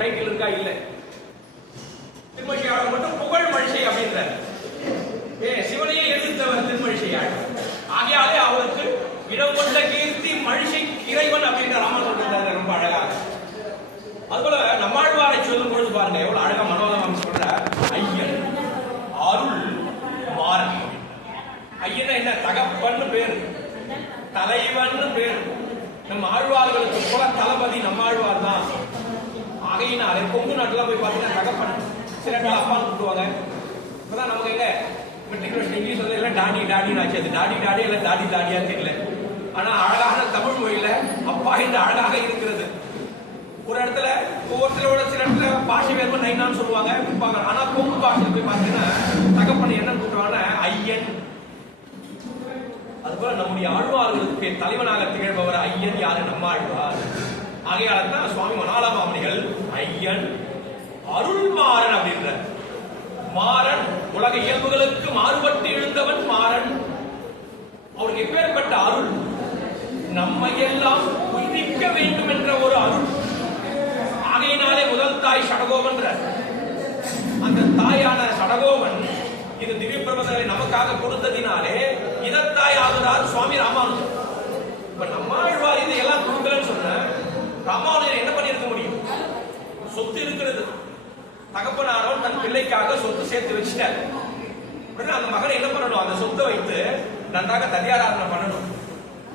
Title இருக்கா இல்ல திருமழிசையாளர் மட்டும் புகழ் மழிசை அப்படின்றார். சிவனையே எதிர்த்தவர் திருமழிசையாளர். ஆகையாலே அவருக்கு இடம் கொண்ட கீர்த்தி மழிசை இறைவன் அப்படின்ற ராமன் சொல்றாரு ரொம்ப அழகாக. அதுபோல நம்மாழ்வாரை சொல்லும் பொழுது பாருங்க எவ்வளவு அழகா மனோதரம் சொல்ற ஐயன் அருள் மாறன். ஐயனா என்ன தகப்பன்னு பேரு, தலைவன் பேரு. நம்ம ஆழ்வார்களுக்கு போல தளபதி நம்ம ஆழ்வார் தான். ஆகையினாலே கொங்கு நாட்டுல போய் பார்த்தீங்கன்னா தகப்பன் சில பேர் அப்பான்னு கூப்பிடுவாங்க. இப்பதான் நமக்கு எங்க மெட்ரிகுலேஷன் இங்கிலீஷ் வந்து எல்லாம் டாடி டாடின்னு ஆச்சு. அது டாடி டாடி எல்லாம் தாடி தாடியா தெரியல. ஆனா அழகான தமிழ் மொழியில அப்பா என்று அழகாக இருக்கிறது. ஒரு இடத்துல ஒவ்வொருத்தரோட சில இடத்துல பாஷை வேறு நைனான்னு சொல்லுவாங்க. ஆனா கொங்கு பாஷையில் போய் பார்த்தீங்கன்னா தகப்பன் என்ன கூப்பிடுவாங்கன்னா ஐயன். அதுபோல நம்முடைய ஆழ்வார்களுக்கு தலைவனாக திகழ்பவர் ஐயன் யாரு? நம்ம ஆழ்வார். ஆகையால தான் சுவாமி மணாளமாமணிகள் ஐயன் அருள் மாறன் அப்படின்ற. மாறன் உலக இயல்புகளுக்கு மாறுபட்டு எழுந்தவன் மாறன். அவருக்கு எப்பேற்பட்ட அருள், நம்மை எல்லாம் உயிரிக்க வேண்டும் என்ற ஒரு அருள். ஆகையினாலே முதல் தாய் சடகோபன். அந்த தாயான சடகோபன் இது திவ்ய பிரபந்தங்களை நமக்காக கொடுத்ததினாலே இதத்தாய் ஆகுறார் சுவாமி ராமானுஜர். இப்ப நம்மாழ்வார் இதையெல்லாம் கொடுக்கலன்னு சொன்ன ராமானுஜர் என்ன பண்ணிருக்க முடியும்? சொத்து இருக்கிறது. தகப்பனாரோ தன் பிள்ளைக்காக சொத்து சேர்த்து வச்சுட்டார். அந்த மகனை என்ன பண்ணணும்? அந்த சொத்தை வைத்து நன்றாக ததியாராதனை பண்ணணும்,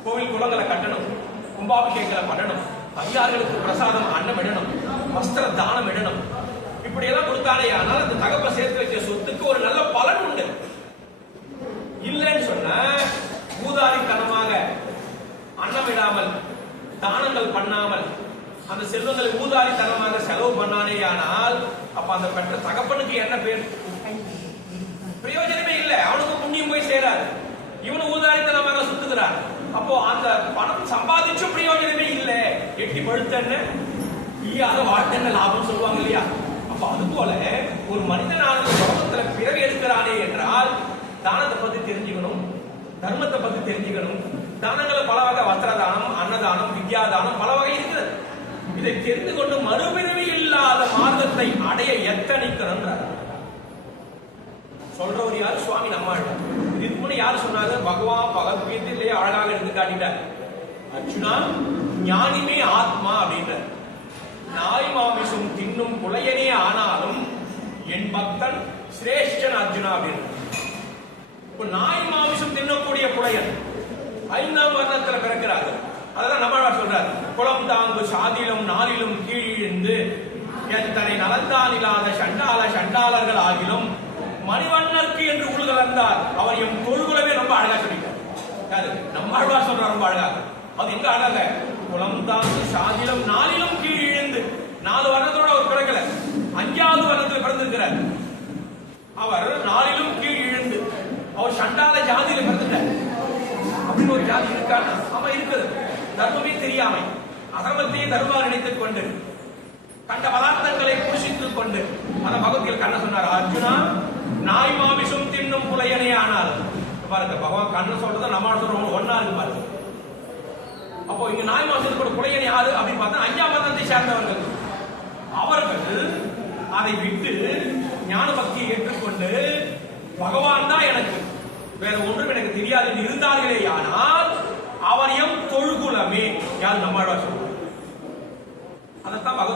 கோவில் குளங்களை கட்டணும், கும்பாபிஷேகங்களை பண்ணணும், அடியார்களுக்கு பிரசாதம் அன்னம் இடணும், வஸ்திர தானம் இடணும். இப்படி எல்லாம் கொடுத்தாலே ஆனால் அந்த தகப்ப சேர்த்து வச்ச சொத்துக்கு ஒரு நல்ல பலன் உண்டு. இல்லைன்னு சொன்ன ஊதாரித்தனமாக அன்னம் விடாமல் தானங்கள் பண்ணாமல் அந்த செல்வங்களை ஊதாரித்தனமாக செலவு பண்ணானே ஆனால் அப்ப அந்த பெற்ற தகப்பனுக்கு என்ன பேர்? பிரயோஜனமே இல்லை. அவனுக்கு புண்ணியம் போய் சேராது. இவனு ஊதாரித்தனமாக சுத்துகிறான். அப்போ அந்த பணம் சம்பாதிச்சு பிரயோஜனமே இல்லை. எட்டி பழுத்தன்னு ஈயாத வாழ்க்கை லாபம் சொல்லுவாங்க இல்லையா? அது போல ஒரு மனிதனான உலகத்துல பிறவி எடுக்கிறானே என்றால் தானத்தை பத்தி தெரிஞ்சுக்கணும், தர்மத்தை பத்தி தெரிஞ்சுக்கணும். தானங்களை பல வகை, வஸ்திரதானம், அன்னதானம், வித்யாதானம் பல வகை இருக்கிறது. இதை தெரிந்து கொண்டு மறுபிறவி இல்லாத மார்க்கத்தை அடைய எத்தனிக்கணும் சொல்றவர் யாரு? சுவாமி நம்மாழ்வார். இதுக்கு முன்னே யாரு சொன்னாங்க? பகவான் பகவத்கீதையிலேயே அழகாக எடுத்து காட்டிட்டார். அர்ஜுனா ஞானிமே ஆத்மா அப்படின்ற. நாய் மாமிசம் தின்னும் புலையனே ஆனாலும் என் பக்தன் சிரேஷ்டன் அர்ஜுனா அப்படின்னு. நாய் மாமிசம் தின்னக்கூடிய புலையன் 5ஆம் வர்ணத்துல பிறக்கிறார்கள். அதெல்லாம் நம்மாழ்வார் சொல்றார். குளம் தாங்கு சாதிலும் நாளிலும் கீழிருந்து எத்தனை நலந்தான் இல்லாத சண்டாளர்கள் ஆகிலும் மணிவண்ணருக்கு என்று உள்கலந்தார் அவர் எம் தொழுகுலவே. ரொம்ப அழகா சொல்லிட்டார். நம்மாழ்வார் சொல்றார் ரொம்ப அழகாக. அது எங்க அழக? குளம் தாங்கு சாதிலும் நாளிலும் கீழ் இழுந்து 4 வருடத்தோட அவர் பிறக்கல, 5ஆவது வருடத்தில் பிறந்திருக்கிறார். அவர் 4லும் கீழ் இழுந்து அவர் சண்டால ஜாதியில பிறந்துட்டார். அப்படின்னு ஒரு ஜாதி இருக்கான்னா ஆமா இருக்குது. தர்மமே தெரியாமை, அதர்மத்தையே தர்மமாக நினைத்துக் கொண்டு கண்ட பதார்த்தங்களை புருஷித்துக் கொண்டு அந்த பகவத்கீதை கண்ண சொன்னார். அர்ஜுனா நாய் மாமிசம் தின்னும் புலையனே ஆனால் பாருங்க, பகவான் கண்ண சொல்றத நம்ம சொல்றோம் ஒன்னா இருக்கு பாருங்க. அப்போ இங்க நாய் மாசத்துக்கு புலையன் யாரு அப்படின்னு பார்த்தா 5ஆம் வர்ணத்தை சேர்ந்தவர்கள். அவர்கள் அதை விட்டு ஞான பக்தியை ஏற்றுக்கொண்டு பகவான் தான் எனக்கு, வேற ஒன்றும் எனக்கு தெரியாது என்று இருந்தார்களே ஆனால் அவர் எம் தொழுகுலமே. யார்? நம்மாழ்வார் சொல்றார். அதைத்தான்